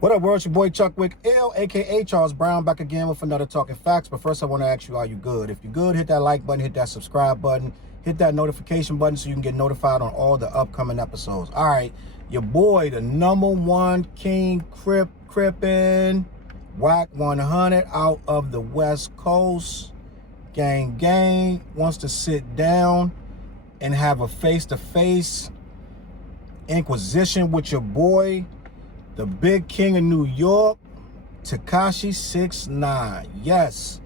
What up, world? It's your boy Chuck Wick, L, aka Charles Brown, back again with another Talking Facts. But first, I want to ask you, are you good? If you're good, hit that like button, hit that subscribe button, hit that notification button so you can get notified on all the upcoming episodes. All right, your boy, the #1 king crippin', Wack 100 out of the West Coast, gang, wants to sit down and have a face-to-face inquisition with your boy, the big king of New York, Tekashi 6ix9ine. Yes,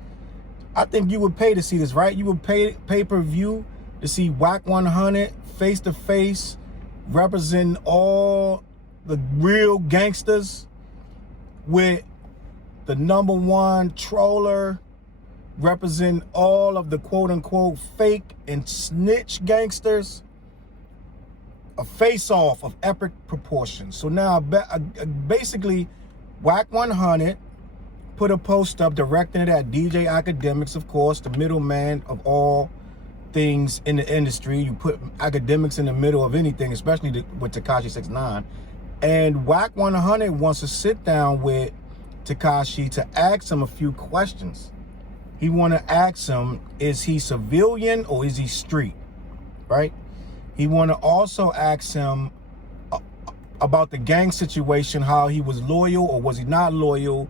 I think you would pay to see this, right? You would pay pay-per-view to see Wack 100 face-to-face representing all the real gangsters with the #1 troller representing all of the quote-unquote fake and snitch gangsters. A face-off of epic proportions. So now, basically, Wack 100 put a post up directing it at DJ Academics, of course, the middleman of all things in the industry. You put academics in the middle of anything, especially with Tekashi 6ix9ine. And Wack 100 wants to sit down with Tekashi to ask him a few questions. He want to ask him, is he civilian or is he street, right? He want to also ask him about the gang situation, how he was loyal or was he not loyal?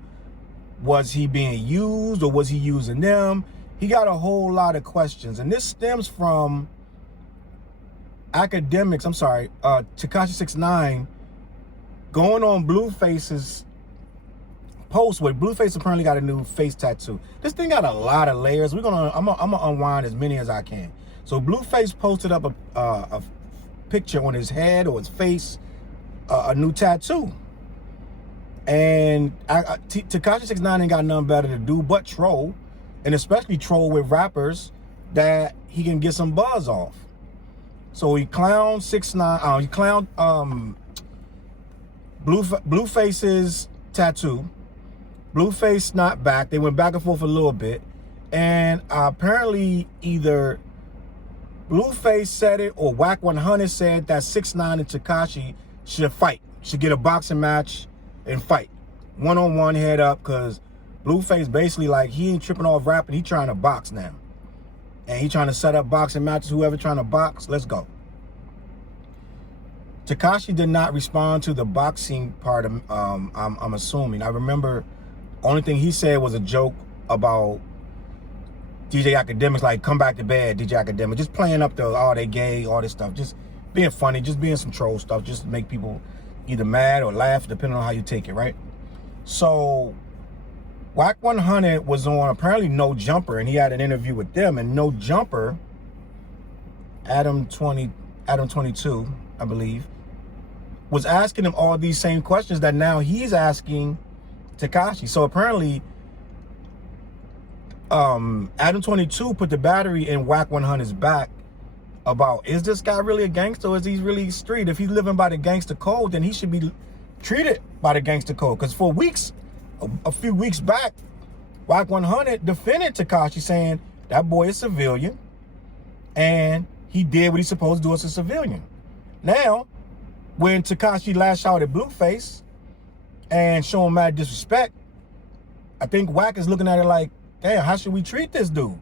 Was he being used or was he using them? He got a whole lot of questions. And this stems from Tekashi 6ix9ine going on Blueface's post where Blueface apparently got a new face tattoo. This thing got a lot of layers. I'm gonna unwind as many as I can. So Blueface posted up a picture on his head or his face, a new tattoo. And Tekashi 6ix9ine ain't got nothing better to do but troll, and especially troll with rappers that he can get some buzz off. So he clowned 6ix9ine, he clowned Blueface's tattoo. Blueface not back. They went back and forth a little bit. And apparently either Blueface said it or Wack 100 said that 6ix9ine and Tekashi should fight, should get a boxing match and fight one-on-one, head up, because Blueface basically like he ain't tripping off rapping, he trying to box now. And he trying to set up boxing matches, whoever trying to box, let's go. Tekashi did not respond to the boxing part of, I'm assuming. I remember only thing he said was a joke about DJ Academics, like, come back to bed, DJ Academics. Just playing up the, oh, they gay, all this stuff. Just being funny, just being some troll stuff, just to make people either mad or laugh, depending on how you take it, right? So, Wack 100 was on, apparently, No Jumper, and he had an interview with them, and No Jumper, Adam 22, I believe, was asking him all these same questions that now he's asking Tekashi. So, apparently, Adam 22 put the battery in Wack 100's back about, is this guy really a gangster or is he really street? If he's living by the gangster code, then he should be treated by the gangster code. Because for weeks, a few weeks back, Wack 100 defended Tekashi, saying that boy is civilian and he did what he's supposed to do as a civilian. Now, when Tekashi lashed out at Blueface and show him mad disrespect, I think Wack is looking at it like, damn, how should we treat this dude?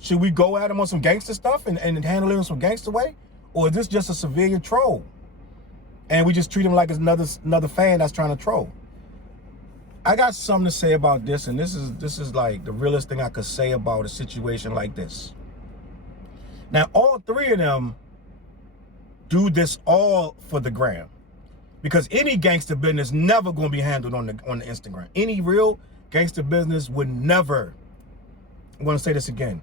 Should we go at him on some gangster stuff and handle him in some gangster way? Or is this just a civilian troll? And we just treat him like it's another fan that's trying to troll? I got something to say about this, and this is like the realest thing I could say about a situation like this. Now, all three of them do this all for the gram. Because any gangster business never gonna be handled on the Instagram. Any real gangster business would never, I'm gonna say this again,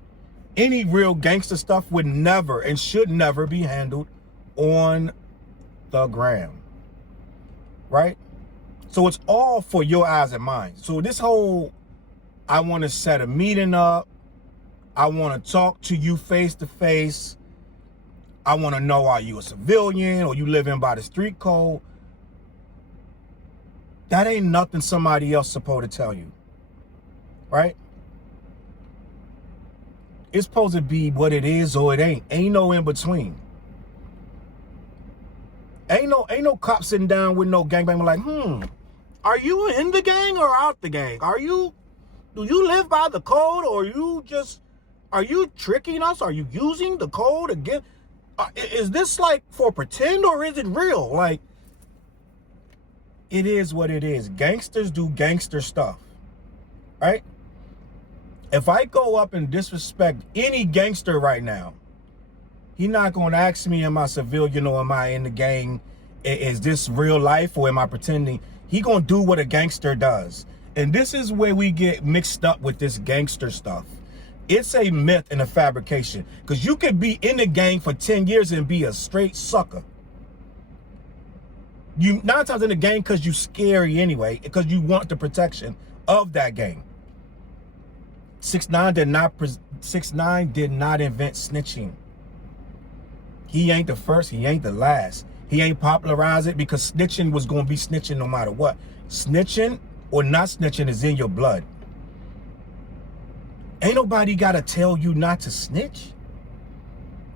any real gangster stuff would never and should never be handled on the gram, right? So it's all for your eyes and mine. So this whole, I want to set a meeting up, I want to talk to you face to face, I want to know, are you a civilian or you living by the street code? That ain't nothing somebody else supposed to tell you, right? It's supposed to be what it is or it ain't. Ain't no in between. Ain't no cop sitting down with no gangbang like, Are you in the gang or out the gang? Do you live by the code, or are you tricking us? Are you using the code again? Is this like for pretend, or is it real? Like, it is what it is. Gangsters do gangster stuff, right? If I go up and disrespect any gangster right now, he not going to ask me, am I civilian or am I in the gang? Is this real life or am I pretending? He going to do what a gangster does. And this is where we get mixed up with this gangster stuff. It's a myth and a fabrication. Because you could be in the gang for 10 years and be a straight sucker. You 9 times in the gang because you scary anyway, because you want the protection of that gang. 6ix9ine did not invent snitching. He ain't the first, he ain't the last. He ain't popularized it because snitching was going to be snitching no matter what. Snitching or not snitching is in your blood. Ain't nobody got to tell you not to snitch.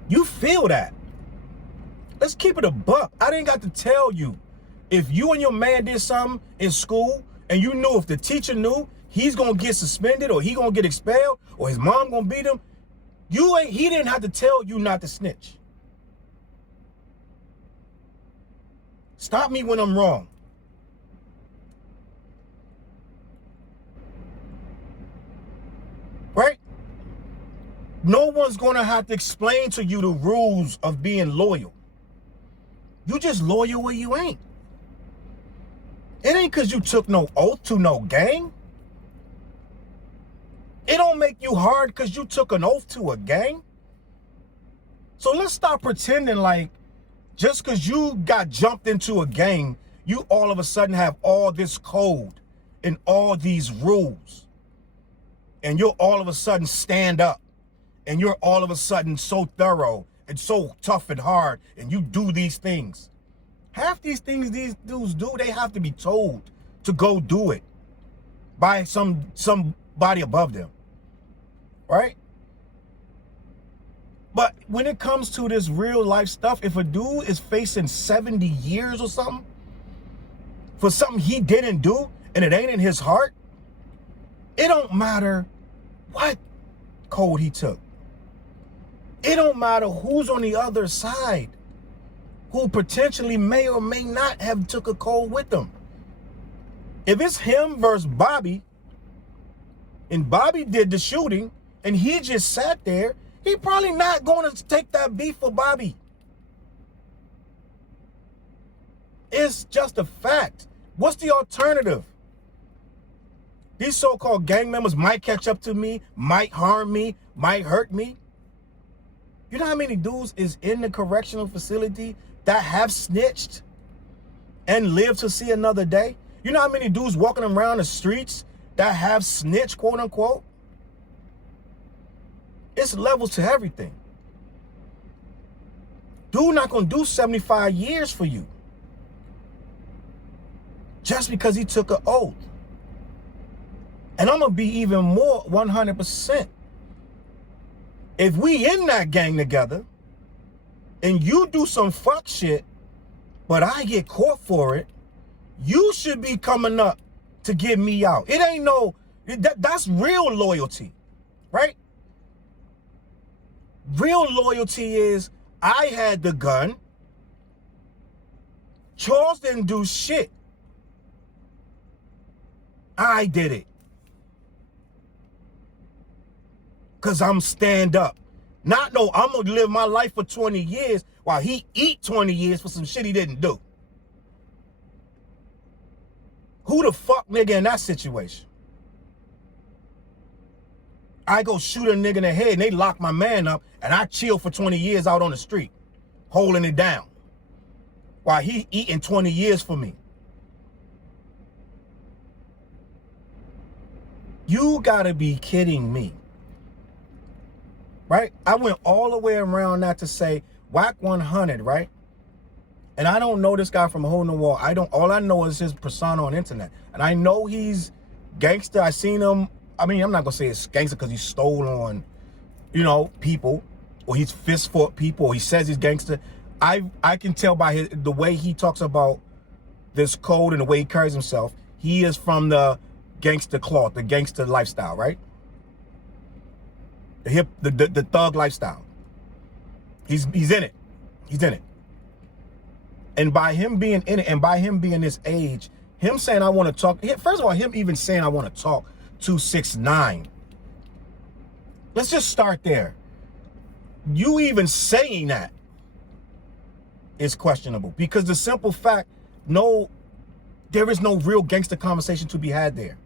You feel that. Let's keep it a buck. I didn't got to tell you. If you and your man did something in school and you knew, if the teacher knew, he's going to get suspended or he going to get expelled or his mom going to beat him, he didn't have to tell you not to snitch. Stop me when I'm wrong. Right? No one's going to have to explain to you the rules of being loyal. You just loyal where you ain't. It ain't because you took no oath to no gang. It don't make you hard because you took an oath to a gang. So let's stop pretending like just because you got jumped into a gang, you all of a sudden have all this code and all these rules. And you're all of a sudden stand up. And you're all of a sudden so thorough and so tough and hard. And you do these things. Half these things these dudes do, they have to be told to go do it by somebody above them. Right? But when it comes to this real life stuff, if a dude is facing 70 years or something for something he didn't do and it ain't in his heart, it don't matter what code he took. It don't matter who's on the other side who potentially may or may not have took a code with them. If it's him versus Bobby, and Bobby did the shooting, and he just sat there, he probably not going to take that beef for Bobby. It's just a fact. What's the alternative? These so-called gang members might catch up to me, might harm me, might hurt me. You know how many dudes is in the correctional facility that have snitched and live to see another day? You know how many dudes walking around the streets that have snitched, quote unquote? It's levels to everything. Dude not gonna do 75 years for you just because he took an oath. And I'm gonna be even more 100%. If we in that gang together and you do some fuck shit, but I get caught for it, you should be coming up to get me out. It ain't no, that's real loyalty, right? Real loyalty is, I had the gun. Challz didn't do shit. I did it. Because I'm stand up. Not no, I'm going to live my life for 20 years while he eat 20 years for some shit he didn't do. Who the fuck nigga in that situation? I go shoot a nigga in the head and they lock my man up and I chill for 20 years out on the street, holding it down while he eating 20 years for me. You gotta be kidding me. Right? I went all the way around that to say Wack 100, right? And I don't know this guy from a hole in the wall. All I know is his persona on the internet. And I know he's gangster. I seen him. I mean, I'm not gonna say it's gangster because he stole on, you know, people, or he's fist fought people, or he says he's gangster. I can tell by the way he talks about this code and the way he carries himself. he is from the gangster cloth, the gangster lifestyle, right? The thug lifestyle. He's in it. He's in it. And by him being in it, and by him being this age, him saying I want to talk, first of all, him even saying I want to talk to 6ix9ine. Let's just start there. You even saying that is questionable, because the simple fact, no, there is no real gangster conversation to be had there.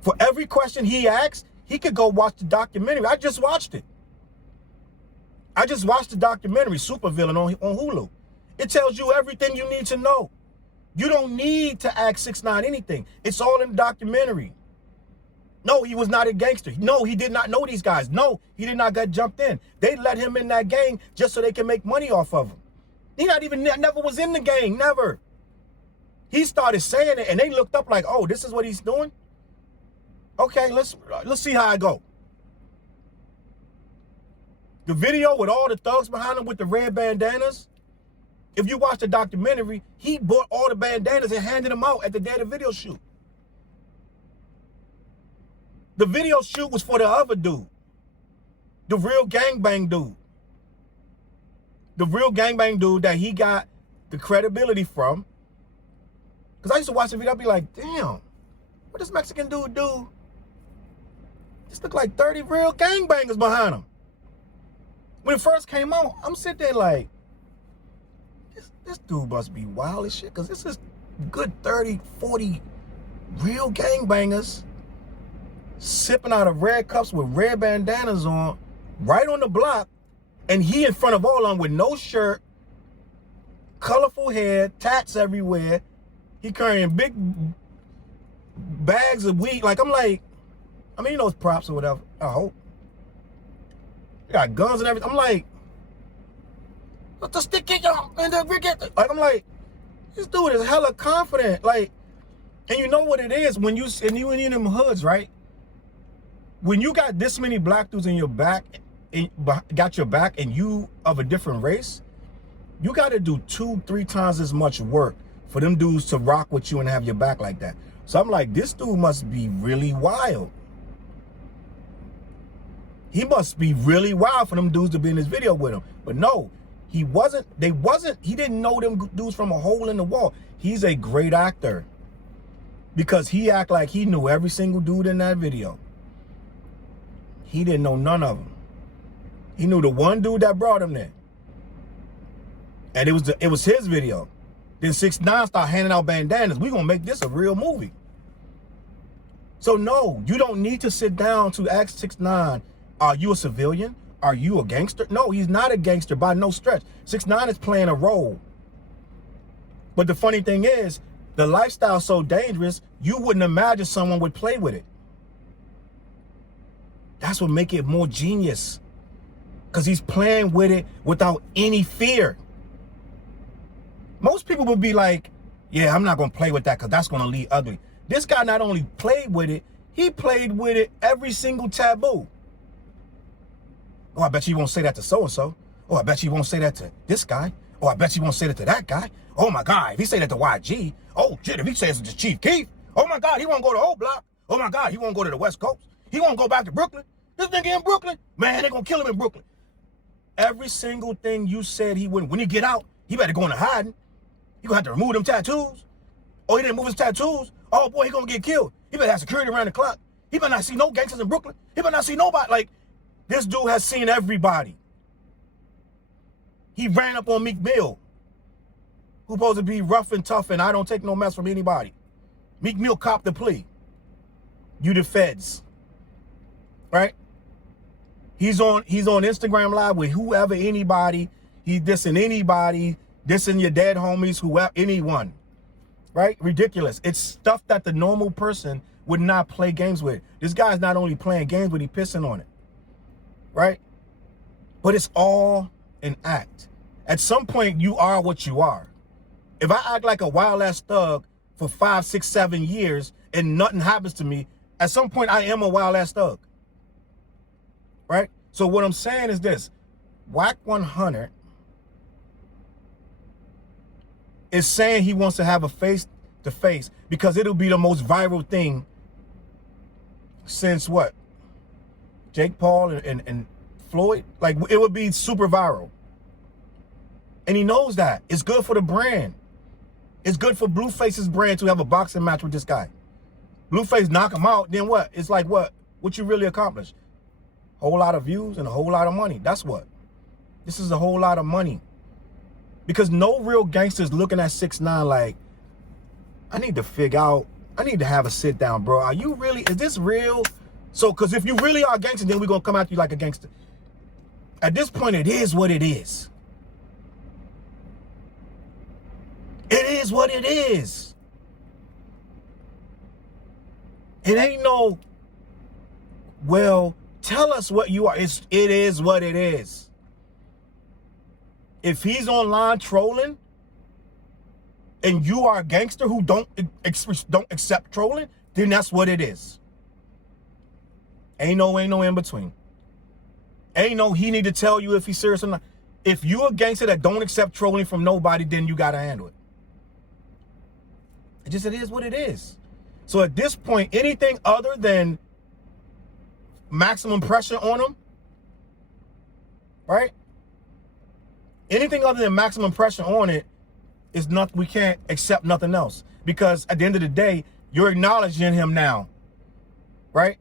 For every question he asks, he could go watch the documentary. I just watched it. I just watched the documentary, Supervillain, on Hulu. It tells you everything you need to know. You don't need to ask 6ix9ine anything. It's all in the documentary. No, he was not a gangster. No, he did not know these guys. No, he did not get jumped in. They let him in that gang just so they can make money off of him. He never was in the gang, never. He started saying it, and they looked up like, oh, this is what he's doing? Okay, let's see how I go. The video with all the thugs behind him with the red bandanas, if you watch the documentary, he bought all the bandanas and handed them out at the day of the video shoot. The video shoot was for the other dude. The real gangbang dude. The real gangbang dude that he got the credibility from. Because I used to watch the video, I'd be like, damn, what does Mexican dude do? Just look like 30 real gangbangers behind him. When it first came out, I'm sitting there like, this dude must be wild as shit, because this is good 30, 40 real gangbangers sipping out of red cups with red bandanas on, right on the block, and he in front of all of them with no shirt, colorful hair, tats everywhere. He carrying big bags of weed. Like, I'm like, I mean, you know, it's props or whatever, I hope. They got guns and everything. I'm like, what the stick in y'all? Like, I'm like, this dude is hella confident. Like, and you know what it is when you in them hoods, right? When you got this many black dudes in your back, got your back, and you of a different race, you got to do 2-3 times as much work for them dudes to rock with you and have your back like that. So I'm like, this dude must be really wild. He must be really wild for them dudes to be in this video with him. But no, he wasn't. He didn't know them dudes from a hole in the wall. He's a great actor because he act like he knew every single dude in that video. He didn't know none of them. He knew the one dude that brought him there. And it was his video. Then 6ix9ine started handing out bandanas. We're gonna make this a real movie. So no, you don't need to sit down to ask 6ix9ine, are you a civilian? Are you a gangster? No, he's not a gangster by no stretch. 6ix9ine is playing a role. But the funny thing is, the lifestyle's so dangerous, you wouldn't imagine someone would play with it. That's what makes it more genius. Because he's playing with it without any fear. Most people would be like, yeah, I'm not going to play with that because that's going to lead ugly. This guy not only played with it, he played with it every single taboo. Oh, I bet you won't say that to so-and-so. Oh, I bet you won't say that to this guy. Oh, I bet you won't say that to that guy. Oh, my God, if he say that to YG. Oh, shit, if he says it to Chief Keef. Oh, my God, he won't go to Old Block. Oh, my God, he won't go to the West Coast. He won't go back to Brooklyn. This nigga in Brooklyn, man, they're going to kill him in Brooklyn. Every single thing you said he wouldn't. When he get out, he better go into hiding. He going to have to remove them tattoos. Oh, he didn't move his tattoos. Oh, boy, he going to get killed. He better have security around the clock. He better not see no gangsters in Brooklyn. He better not see nobody. Like, this dude has seen everybody. He ran up on Meek Mill, who's supposed to be rough and tough, and I don't take no mess from anybody. Meek Mill copped the plea. You the feds. Right? He's on Instagram Live with whoever, anybody. He's dissing anybody, dissing your dead homies, whoever, anyone. Right? Ridiculous. It's stuff that the normal person would not play games with. This guy's not only playing games, but he's pissing on it. Right? But it's all an act. At some point, you are what you are. If I act like a wild-ass thug for 5, 6, 7 years and nothing happens to me, at some point, I am a wild-ass thug. Right? So what I'm saying is this. Wack 100 is saying he wants to have a face-to-face because it'll be the most viral thing since what? Jake Paul and Floyd? Like, it would be super viral. And he knows that. It's good for the brand. It's good for Blueface's brand to have a boxing match with this guy. Blueface knock him out, then what? It's like what? What you really accomplished? A whole lot of views and a whole lot of money. That's what. This is a whole lot of money. Because no real gangsters looking at 6ix9ine like, I need to figure out, I need to have a sit down, bro. Are you really, is this real? So, because if you really are a gangster, then we're going to come at you like a gangster. At this point, it is what it is. It is what it is. It ain't no, well, tell us what you are. It is what it is. If he's online trolling and you are a gangster who don't accept trolling, then that's what it is. Ain't no in between. Ain't no he need to tell you if he's serious or not. If you a gangster that don't accept trolling from nobody, then you got to handle it. It is what it is. So at this point, anything other than maximum pressure on him, right? Anything other than maximum pressure on it is not, we can't accept nothing else. Because at the end of the day, you're acknowledging him now, right?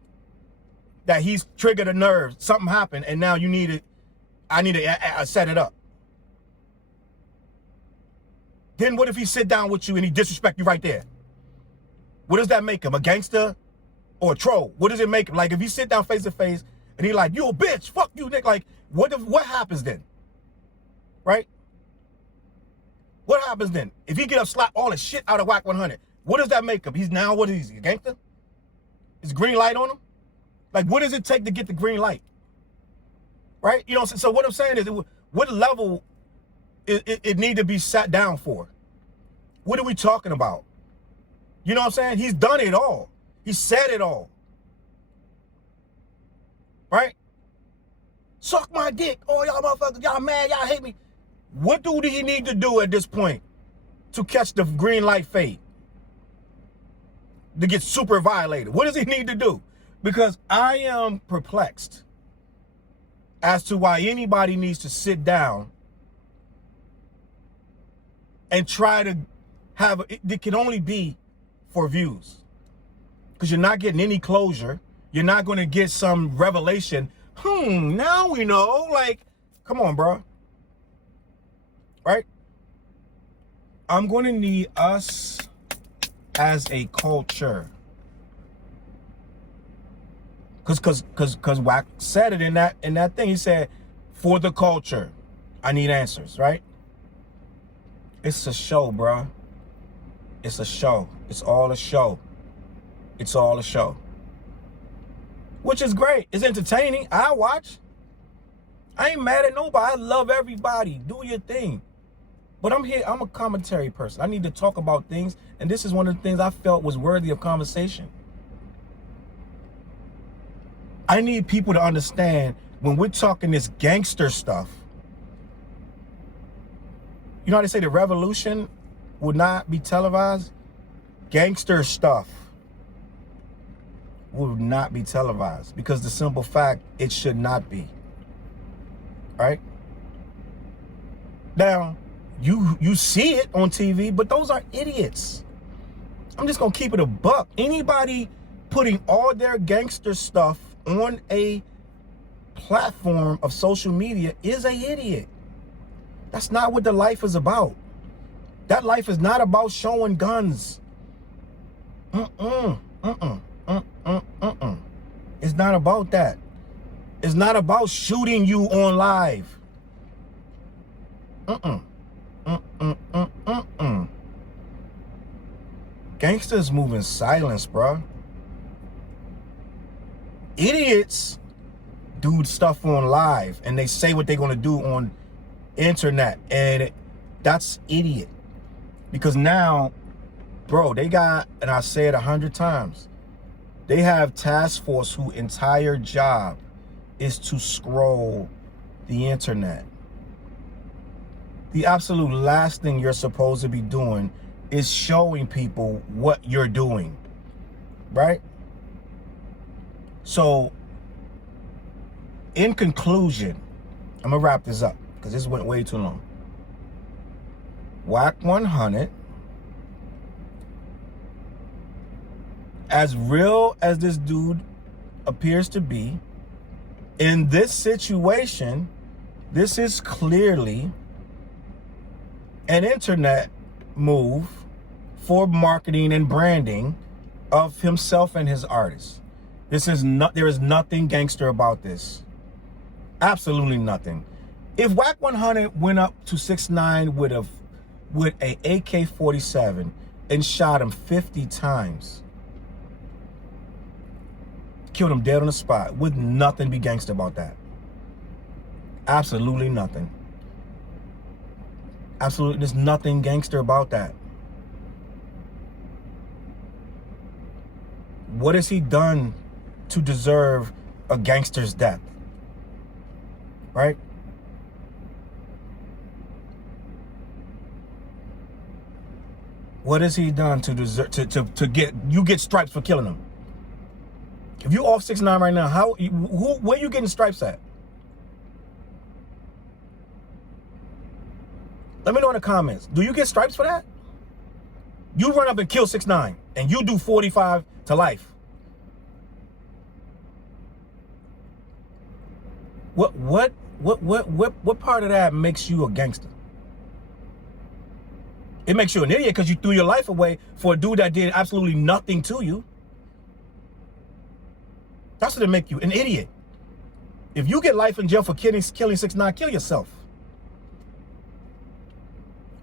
That he's triggered a nerve, something happened, and now you need it. I need to set it up. Then what if he sit down with you and he disrespect you right there? What does that make him? A gangster or a troll? What does it make him? Like if he sit down face to face and he like, you a bitch, fuck you, Nick. Like what happens then? Right? What happens then? If he get up, slap all the shit out of Wack 100, what does that make him? He's now, what is he, a gangster? Is green light on him? Like, what does it take to get the green light? Right? You know, so what I'm saying is, what level it need to be sat down for? What are we talking about? You know what I'm saying? He's done it all. He said it all. Right? Suck my dick. Oh, y'all motherfuckers, y'all mad, y'all hate me. What do he need to do at this point to catch the green light fade? To get super violated? What does he need to do? Because I am perplexed as to why anybody needs to sit down and try to have, it can only be for views. Because you're not getting any closure. You're not going to get some revelation. Now we know. Like, come on, bro. Right? I'm going to need us as a culture. Cause Wack said it in that thing. He said, for the culture, I need answers, right? It's a show, bro. It's a show. It's all a show. It's all a show. Which is great. It's entertaining. I watch. I ain't mad at nobody. I love everybody. Do your thing. But I'm here. I'm a commentary person. I need to talk about things. And this is one of the things I felt was worthy of conversation. I need people to understand when we're talking this gangster stuff. You know how they say the revolution would not be televised? Gangster stuff will not be televised because the simple fact, it should not be. Right? Now, you see it on TV, but those are idiots. I'm just gonna keep it a buck. Anybody putting all their gangster stuff on a platform of social media is an idiot. That's not what the life is about. That life is not about showing guns. It's not about that. It's not about shooting you on live. Gangsters move in silence, bro. Idiots do stuff on live and they say what they're gonna do on internet, and that's idiot. Because now, bro, they got, and I say it 100 times, they have task force whose entire job is to scroll the internet. the absolute last thing you're supposed to be doing is showing people what you're doing, right? So, in conclusion, I'm gonna wrap this up because this went way too long. Wack 100, as real as this dude appears to be, in this situation, this is clearly an internet move for marketing and branding of himself and his artists. This is not, there is nothing gangster about this. Absolutely nothing. If Wack 100 went up to 6ix9ine with a AK-47 and shot him 50 times, killed him dead on the spot, would nothing be gangster about that? Absolutely nothing. Absolutely, there's nothing gangster about that. What has he done to deserve a gangster's death? Right? What has he done to deserve to get stripes for killing him? If you off 6ix9ine right now, where you getting stripes at? Let me know in the comments. Do you get stripes for that? You run up and kill 6ix9ine and you do 45 to life. What part of that makes you a gangster? It makes you an idiot because you threw your life away for a dude that did absolutely nothing to you. That's what it make you, an idiot. If you get life in jail for killing 6ix9ine, kill yourself.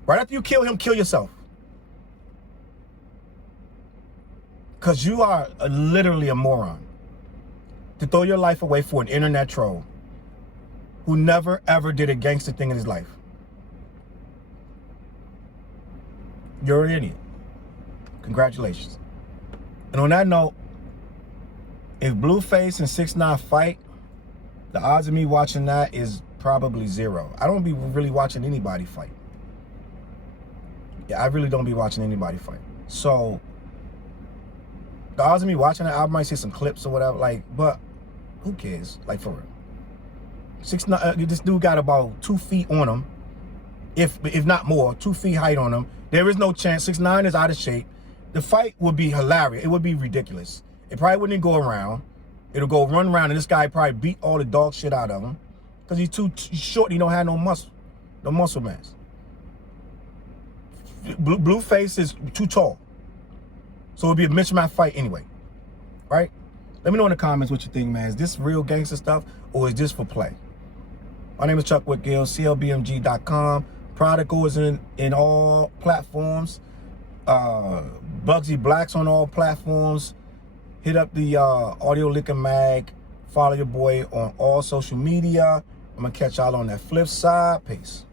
Right after you kill him, kill yourself. Because you are literally a moron to throw your life away for an internet troll who never ever did a gangster thing in his life. You're an idiot. Congratulations. And on that note, if Blueface and 6ix9ine fight, the odds of me watching that is probably 0. I don't be really watching anybody fight. Yeah, I really don't be watching anybody fight. So, the odds of me watching that, I might see some clips or whatever, like, but who cares? Like, for real. 6ix9ine, this dude got about 2 feet on him, if not more, 2 feet height on him. There is no chance. 6ix9ine is out of shape. The fight would be hilarious. It would be ridiculous. It probably wouldn't go around. It'll go run around, and this guy probably beat all the dog shit out of him because he's too short and he don't have no muscle mass. Blueface is too tall. So it'll be a mismatch fight anyway, right? Let me know in the comments what you think, man. Is this real gangster stuff or is this for play? My name is Chuck Wick Gill, CLBMG.com. Prodigal is in all platforms. BUGZY Black's on all platforms. Hit up the Audio Liquor Mag. Follow your boy on all social media. I'm going to catch y'all on that flip side. Peace.